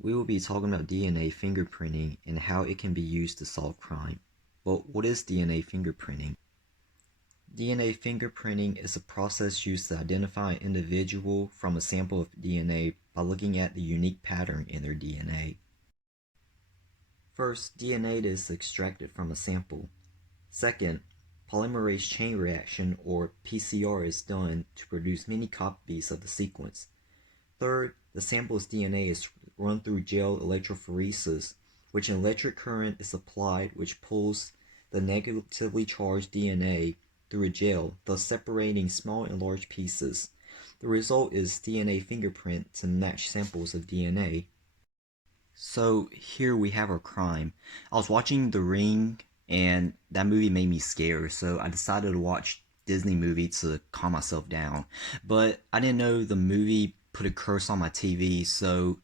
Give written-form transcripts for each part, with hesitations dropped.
We will be talking about DNA fingerprinting and how it can be used to solve crime. But what is DNA fingerprinting? DNA fingerprinting is a process used to identify an individual from a sample of DNA by looking at the unique pattern in their DNA. First, DNA is extracted from a sample. Second, polymerase chain reaction or PCR is done to produce many copies of the sequence. Third, the sample's DNA is run through gel electrophoresis, which an electric current is applied which pulls the negatively charged DNA through a gel, thus separating small and large pieces. The result is DNA fingerprint to match samples of DNA. So here we have our crime. I was watching The Ring and that movie made me scared, so I decided to watch Disney movie to calm myself down. But I didn't know the movie put a curse on my TV, so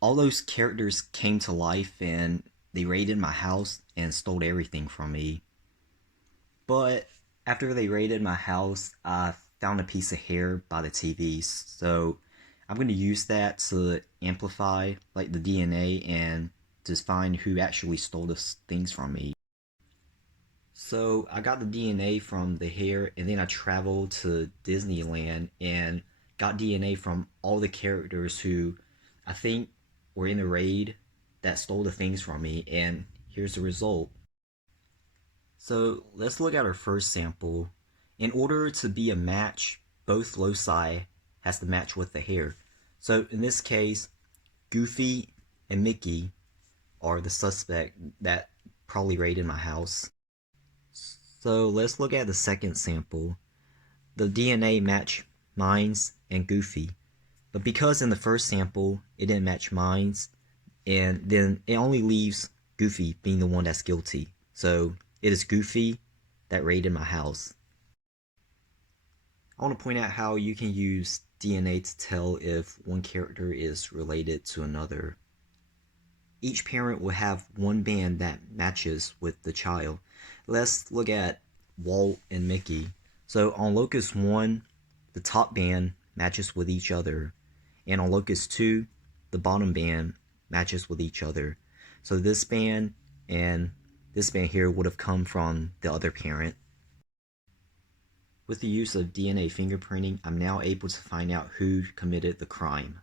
all those characters came to life and they raided my house and stole everything from me. But after they raided my house, I found a piece of hair by the TV, so I'm going to use that to amplify like the DNA and to find who actually stole the things from me. So I got the DNA from the hair and then I traveled to Disneyland and got DNA from all the characters who I think were in the raid that stole the things from me, and here's the result. So let's look at our first sample. In order to be a match, both loci has to match with the hair. So in this case, Goofy and Mickey are the suspect that probably raided my house. So let's look at the second sample. The DNA match mine's and Goofy. But because in the first sample it didn't match mine's, and then it only leaves Goofy being the one that's guilty. So it is Goofy that raided my house. I want to point out how you can use DNA to tell if one character is related to another. Each parent will have one band that matches with the child. Let's look at Walt and Mickey. So on locus 1, the top band matches with each other, and on locus 2, the bottom band matches with each other. So this band and this band here would have come from the other parent. With the use of DNA fingerprinting, I'm now able to find out who committed the crime.